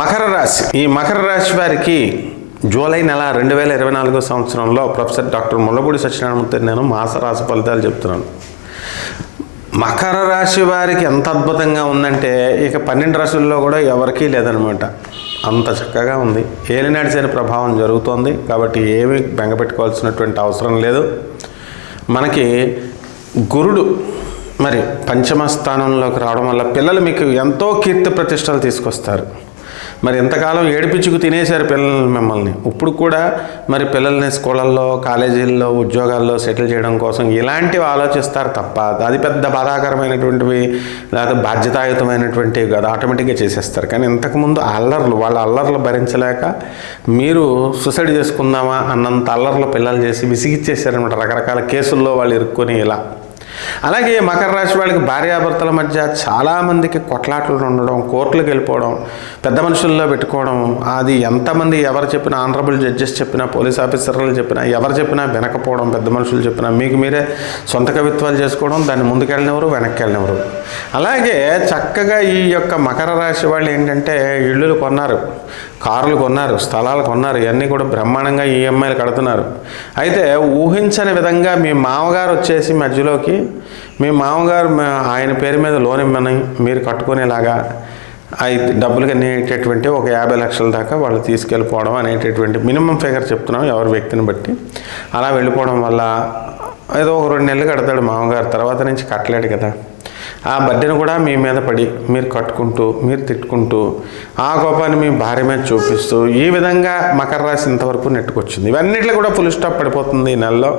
మకర రాశి. ఈ మకర రాశి వారికి జూలై నెల 2024 సంవత్సరంలో ప్రొఫెసర్ డాక్టర్ ముల్లపూడి సత్యనారాయణమూర్తి నేను మాస రాశి ఫలితాలు చెప్తున్నాను. మకర రాశి వారికి ఎంత అద్భుతంగా ఉందంటే ఇక 12 రాశుల్లో కూడా ఎవరికీ లేదనమాట. అంత చక్కగా ఉంది. ఏలినాటి శని ప్రభావం జరుగుతోంది కాబట్టి ఏమీ బెంగపెట్టుకోవాల్సినటువంటి అవసరం లేదు. మనకి గురుడు మరి పంచమ స్థానంలోకి రావడం వల్ల పిల్లలు మీకు ఎంతో కీర్తి ప్రతిష్టలు తీసుకొస్తారు. మరి ఎంతకాలం ఏడిపించుకు తినేశారు పిల్లల్ని మిమ్మల్ని. ఇప్పుడు కూడా మరి పిల్లల్ని స్కూళ్ళల్లో కాలేజీల్లో ఉద్యోగాల్లో సెటిల్ చేయడం కోసం ఇలాంటివి ఆలోచిస్తారు తప్ప అది పెద్ద బాధాకరమైనటువంటివి లేదా బాధ్యతాయుతమైనటువంటివి కాదు, ఆటోమేటిక్గా చేసేస్తారు. కానీ ఇంతకుముందు వాళ్ళ అల్లర్లు భరించలేక మీరు సూసైడ్ చేసుకుందామా అన్నంత అల్లర్లు పిల్లలు చేసి విసిగిచ్చేసారనమాట. రకరకాల కేసుల్లో వాళ్ళు ఇరుక్కొని ఇలా. అలాగే మకర రాశి వాళ్ళకి భార్యాభర్తల మధ్య చాలామందికి కొట్లాట్లు ఉండడం, కోర్టులకు వెళ్ళిపోవడం, పెద్ద మనుషుల్లో పెట్టుకోవడం, అది ఎంతమంది ఎవరు చెప్పినా, ఆనరబుల్ జడ్జెస్ చెప్పినా, పోలీస్ ఆఫీసర్లు చెప్పినా, ఎవరు చెప్పినా వినకపోవడం, పెద్ద మనుషులు చెప్పినా మీకు మీరే సొంత కవిత్వాలు చేసుకోవడం, దాన్ని ముందుకెళ్ళినవారు వెనక్కి వెళ్ళినవారు. అలాగే చక్కగా ఈ యొక్క మకర రాశి వాళ్ళు ఏంటంటే ఇళ్ళు కొన్నారు, కార్లు కొన్నారు, స్థలాలు కొన్నారు, ఇవన్నీ కూడా బ్రహ్మాండంగా ఈఎంఐలు కడుతున్నారు. అయితే ఊహించని విధంగా మీ మామగారు వచ్చేసి మధ్యలోకి మీ మామగారు ఆయన పేరు మీద లోన్ ఇమ్మని మీరు కట్టుకునేలాగా డబ్బులు అనేటటువంటి ఒక 50 లక్షల దాకా వాళ్ళు తీసుకెళ్ళిపోవడం అనేటటువంటి మినిమం ఫిగర్ చెప్తున్నాం ఎవరి వ్యక్తిని బట్టి. అలా వెళ్ళిపోవడం వల్ల ఏదో ఒక 2 నెలలు కడతాడు మామగారు, తర్వాత నుంచి కట్టలేడు కదా. ఆ బడ్డెను కూడా మీ మీద పడి మీరు కట్టుకుంటూ మీరు తిట్టుకుంటూ ఆ కోపాన్ని మీ భార్య మీద చూపిస్తూ ఈ విధంగా మకర రాశి ఇంతవరకు నెట్టుకొచ్చింది. ఇవన్నిట్లో కూడా ఫుల్ స్టాప్ పడిపోతుంది ఈ నెలలో.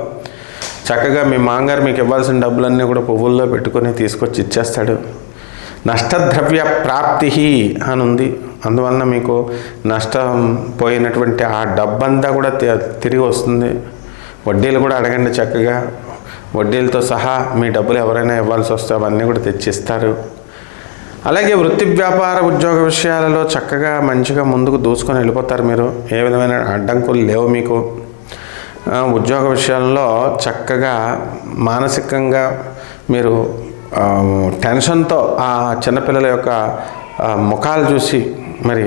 చక్కగా మీ మామగారు మీకు ఇవ్వాల్సిన డబ్బులన్నీ కూడా పువ్వుల్లో పెట్టుకొని తీసుకొచ్చి ఇచ్చేస్తాడు. నష్టద్రవ్య ప్రాప్తి అని ఉంది. అందువలన మీకు నష్టం పోయినటువంటి ఆ డబ్బంతా కూడా తిరిగి వస్తుంది. వడ్డీలు కూడా అడగండి, చక్కగా వడ్డీలతో సహా మీ డబ్బులు ఎవరైనా ఇవ్వాల్సి వస్తే అవన్నీ కూడా తెచ్చిస్తారు. అలాగే వృత్తి వ్యాపార ఉద్యోగ విషయాలలో చక్కగా మంచిగా ముందుకు దూసుకొని వెళ్ళిపోతారు. మీరు ఏ విధమైన అడ్డంకులు లేవు మీకు. ఉద్యోగ విషయాల్లో చక్కగా మానసికంగా మీరు టెన్షన్తో ఆ చిన్నపిల్లల యొక్క ముఖాలు చూసి మరి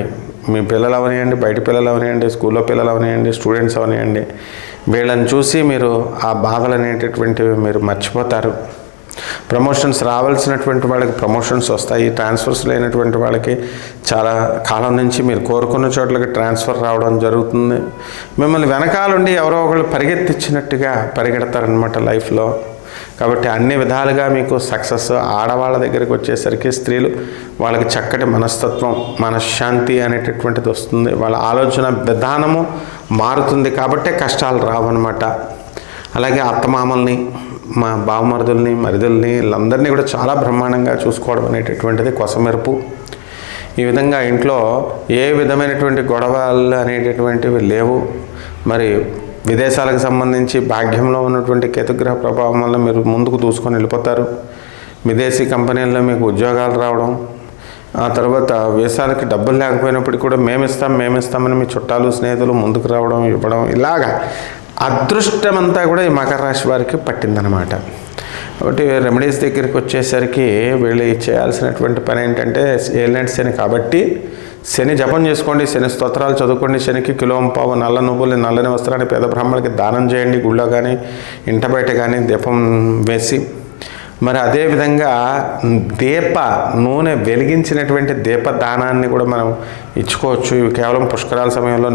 మీ పిల్లలు అవనివ్వండి, బయట పిల్లలు అవనివ్వండి, స్కూల్లో పిల్లలు అవనివ్వండి, స్టూడెంట్స్ అవనివ్వండి, వీళ్ళని చూసి మీరు ఆ బాధలు అనేటటువంటివి మీరు మర్చిపోతారు. ప్రమోషన్స్ రావాల్సినటువంటి వాళ్ళకి ప్రమోషన్స్ వస్తాయి. ట్రాన్స్ఫర్స్ లేనటువంటి వాళ్ళకి చాలా కాలం నుంచి మీరు కోరుకున్న చోట్లకి ట్రాన్స్ఫర్ రావడం జరుగుతుంది. మిమ్మల్ని వెనకాలండి ఎవరో ఒకళ్ళు పరిగెత్తించినట్టుగా పరిగెడతారనమాట లైఫ్లో. కాబట్టి అన్ని విధాలుగా మీకు సక్సెస్. ఆడవాళ్ళ దగ్గరికి వచ్చేసరికి స్త్రీలు వాళ్ళకి చక్కటి మనస్తత్వం, మనశ్శాంతి అనేటటువంటిది వస్తుంది. వాళ్ళ ఆలోచన విధానము మారుతుంది కాబట్టే కష్టాలు రావన్నమాట. అలాగే అత్తమామల్ని, మా బావమరుదుల్ని, మరిదుల్ని వీళ్ళందరినీ కూడా చాలా బ్రహ్మాండంగా చూసుకోవడం అనేటటువంటిది కొసమెరుపు. ఈ విధంగా ఇంట్లో ఏ విధమైనటువంటి గొడవలు అనేటటువంటివి లేవు. మరి విదేశాలకు సంబంధించి భాగ్యంలో ఉన్నటువంటి కేతుగ్రహ ప్రభావం వల్ల మీరు ముందుకు దూసుకొని వెళ్ళిపోతారు. విదేశీ కంపెనీల్లో మీకు ఉద్యోగాలు రావడం, ఆ తర్వాత వీసాలకి డబ్బులు లేకపోయినప్పటికీ కూడా మేమిస్తామని మీ చుట్టాలు స్నేహితులు ముందుకు రావడం, ఇవ్వడం, ఇలాగా అదృష్టమంతా కూడా ఈ మకర రాశి వారికి పట్టిందనమాట. కాబట్టి రెమెడీస్ దగ్గరికి వచ్చేసరికి వీళ్ళు చేయాల్సినటువంటి పని ఏంటంటే ఏలినాటి శని కాబట్టి శని జపం చేసుకోండి, శని స్తోత్రాలు చదువుకోండి, శనికి కిలోంపావు నల్ల నువ్వులు, నల్లని వస్త్రాన్ని పేద బ్రాహ్మణులకి దానం చేయండి. గుళ్ళో కానీ ఇంట బయట కానీ దీపం వేసి, మరి అదేవిధంగా నూనె వెలిగించినటువంటి దీపదానాన్ని కూడా మనం ఇచ్చుకోవచ్చు. ఇవి కేవలం పుష్కరాల సమయంలో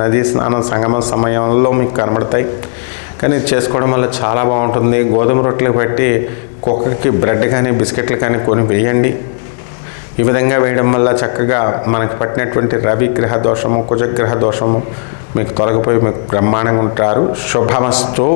నదీ స్నానం సంగమ సమయంలో మీకు కనబడతాయి. కానీ ఇది చేసుకోవడం వల్ల చాలా బాగుంటుంది. గోధుమ రొట్టెలు పెట్టి కుక్కకి బ్రెడ్ కానీ బిస్కెట్లు కానీ కొని వేయండి. ఈ విధంగా వేయడం వల్ల చక్కగా మనకు పట్టినటువంటి రవి గ్రహ దోషము, కుజగ్రహ దోషము మీకు తొలగిపోయి మీకు బ్రహ్మాండంగా ఉంటారు. శుభమస్తు.